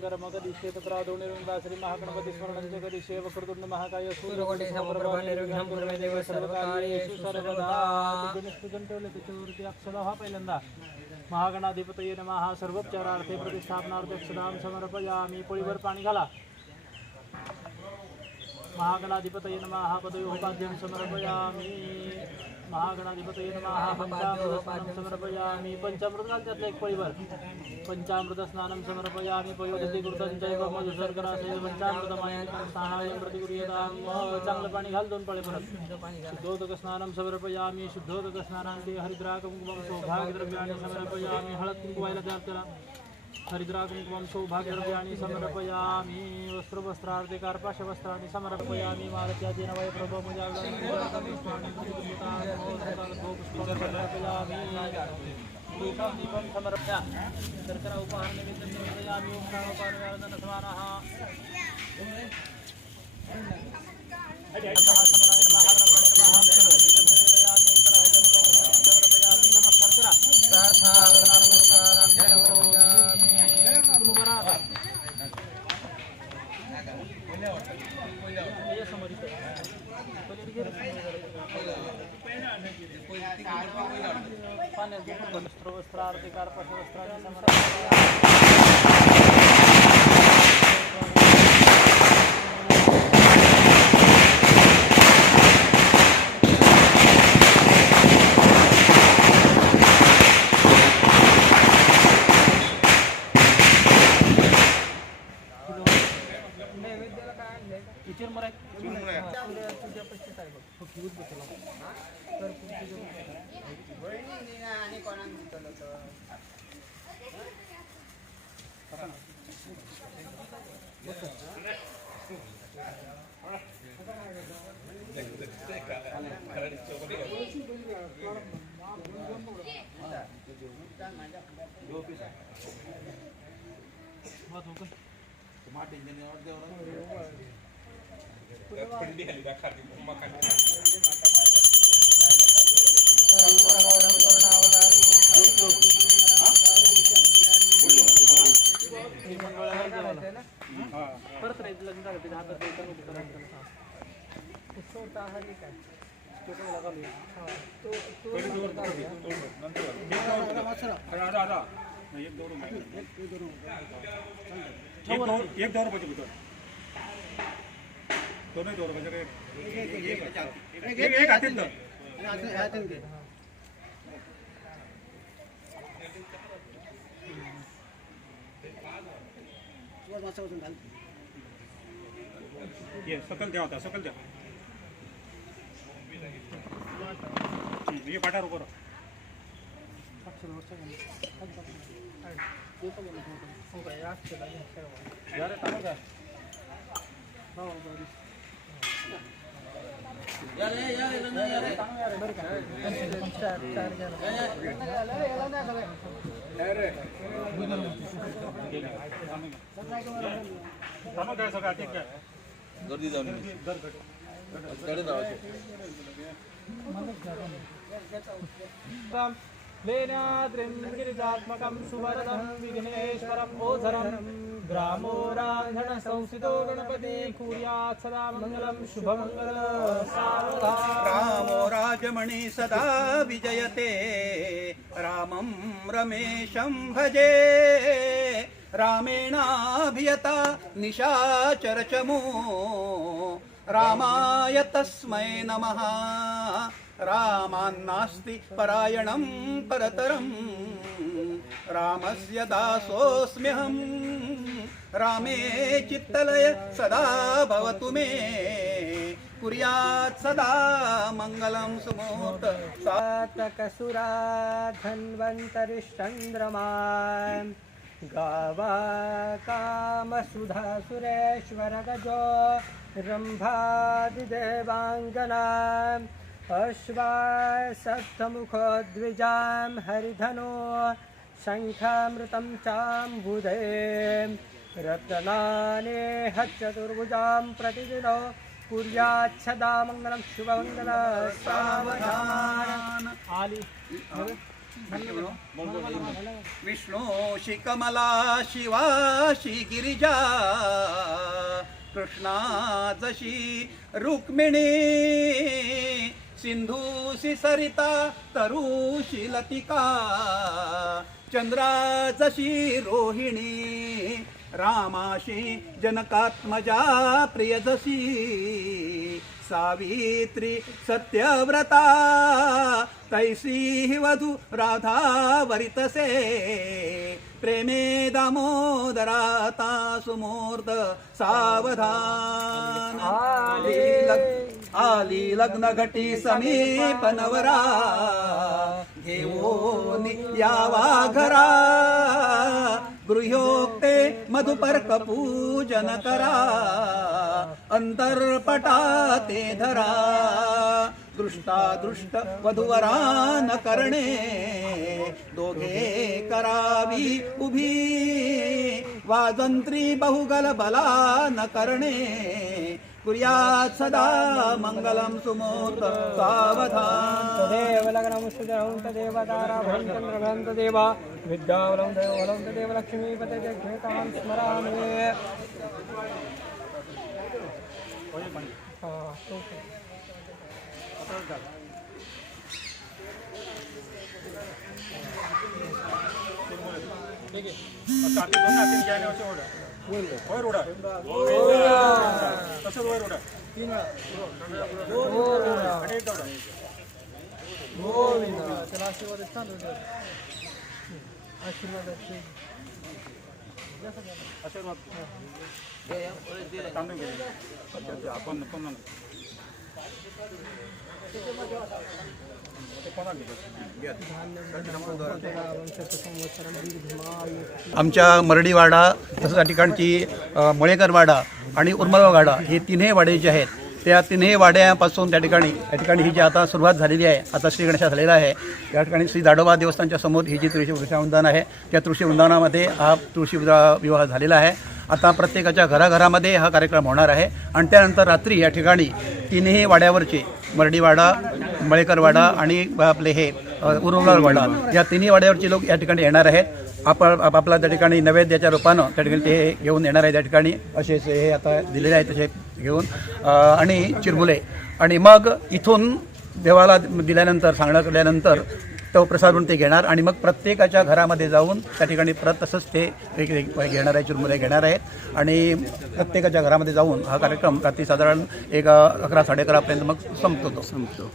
शंकर मगदिशे तत्रादो निर्विघ्नं श्री महागणपति स्मरणं करिष्ये वक्रतुंड महाकाय सूर्यकोटि समप्रभा निर्विघ्नं कुरु मे देव सर्वकार्येषु सर्वदा गणेशपूजन ठेवले त्याच्यावरती अक्षदा हा पहिल्यांदा महागणाधिपतये नमः सर्वोपचारार्थे प्रतिष्ठापनार्थे अक्षदां समर्पयामि पोळीवर पाणी घाला महागणाधिपतये नमः पदयोः पाद्यं समर्पयामि महागणाधिपतये नमः पंचामृतस्नानं समर्पयामि पंचामृत घालत्यातलं एक पोळीवर पंचामृतस्नानं समर्पयामि पयोदधि कृतं चैव मधुशर्करासहित पंचामृतमयं स्नानाय प्रतिगृह्यतां चांगलं पाणी घाल दोन पळे परत शुद्धोदकस्नानं समर्पयामि शुद्धोदकस्नानान्ते हरिद्राकुंकुमं सौभाग्यद्रव्याणि समर्पयामि हळद कुंकू व्हायला द्या त्याला हरिद्राकुंकुमं सौभाग्यद्रव्याणि समर्पयामि वस्त्रार्थे कार्पाशवस्त्राणि समर्पयामि मालत्याजेन वै प्रभमुजागरं दीपं समर्पयामि शर्करा उपहारनिमित्तं समर्पयामि ओं प्राणोपानव्याजनसमानः वस्त्रार्थे कार्पाशवस्त्राणि परत राहील लग्न झालं त्याच्या हातात द्यायचं एक दौर बचे दोनों दौर बचे एक आते ये सकल द्या होता सकल द्या ये पाटा रुको गर्दी जाऊन वेनाद्रिं गिरिजात्मकं सुवरदं विघ्नेश्वरं ओझरं ग्रामो रांझणसंस्थितो गणपति कुर्यात् सदा मङ्गलं शुभमङ्गलं सावधान रामो राजमणि सदा विजयते रामं रमेशं भजे रामेणाभियता निशाचरचमो रामाय तस्मै नमः रामान्नास्ति परायणं परतरं रामस्य दासोऽस्म्यहं रामे चित्तलय सदा भवतु मे कुर्यात् सदा मङ्गलं सुमूर्त सातकसुरा धन्वन्तरिश्चन्द्रमा गावा कामसुधा सुरेश्वर गजो रम्भादिदेवाङ्गना अश्वाय सप्तमुखो द्विजां हरिधनो शङ्खामृतं चाम्बुधे रत्नाने चतुर्भुजां प्रतिदिनो कुर्यात् सदा मङ्गलं शुभमङ्गलं सावधान आली विष्णोशी कमला शिवाशी गिरिजा कृष्णा जशी रुक्मिणी सिंधूसी सरिता तरुशी लतिका चंद्रा जशी रोहिणी रामाशी जनकात्मजा प्रियजशी सावित्री सत्यव्रता तैसी वधू राधा वरितसे प्रेमे दामोदराता सुमूर्त सावधान आली लग्न घटी समीप नवरा घेऊन यावा घरा गृह्योक्ते मधुपर्क पूजन करा अंतरपटा ते धरा दृष्टादृष्ट वधूवरान करणे दोघे करावी उभी वाजंत्री बहुगल बला न करणे कुर्यात् सदा मंगलम सुमूर्त सावधान तदेव लग्नं सुजहं तदेव ताराभं चन्द्रभं तदेव विद्यावलं देवलं तदेव लक्ष्मीपते जग्मेतां स्मरामि आता आधी दोन हाती घ्यायला होते ओढा वर ओढा तसंच वर ओढा आणि एक ओढा आशीर्वाद तांदूळ घे आपण कोण आमच्या मरडीवाडा तसंच त्या ठिकाणची मळेकरवाडा आणि उर्मलवाडा हे तिन्ही वाडे जे आहेत त्या तिन्ही वाड्यापासून त्या ठिकाणी ही जी आता सुरुवात झालेली आहे आता श्री गणेशा झालेला आहे या ठिकाणी श्री दाडोबा देवस्थानच्या समोर ही जी तुळशी वृक्षावंदन आहे त्या तुळशी वृंदावनामध्ये हा तुळशी विवाह झालेला आहे आता प्रत्येकाच्या घराघरामध्ये हा कार्यक्रम होणार आहे आणि त्यानंतर रात्री या ठिकाणी तिन्ही वाड्यावरचे मरडीवाडा मळेकरवाडा आणि आपले हे उर्मलवाडा या तिन्ही वाड्यावरचे लोक या ठिकाणी येणार आहेत आपापला त्या ठिकाणी नैवेद्याच्या रूपानं त्या ठिकाणी ते घेऊन येणार आहे त्या ठिकाणी असेच हे आता दिलेले आहे तसे घेऊन आणि चिरमुले आणि मग इथून देवाला दिल्यानंतर सांगण्यात केल्यानंतर तो प्रसाद म्हणून ते घेणार आणि मग प्रत्येकाच्या घरामध्ये जाऊन त्या ठिकाणी परत तसंच ते घेणार आहे चिरमुरे घेणार आहेत आणि प्रत्येकाच्या घरामध्ये जाऊन हा कार्यक्रम रात्री साधारण 11 साडे 11 पर्यंत मग संपतो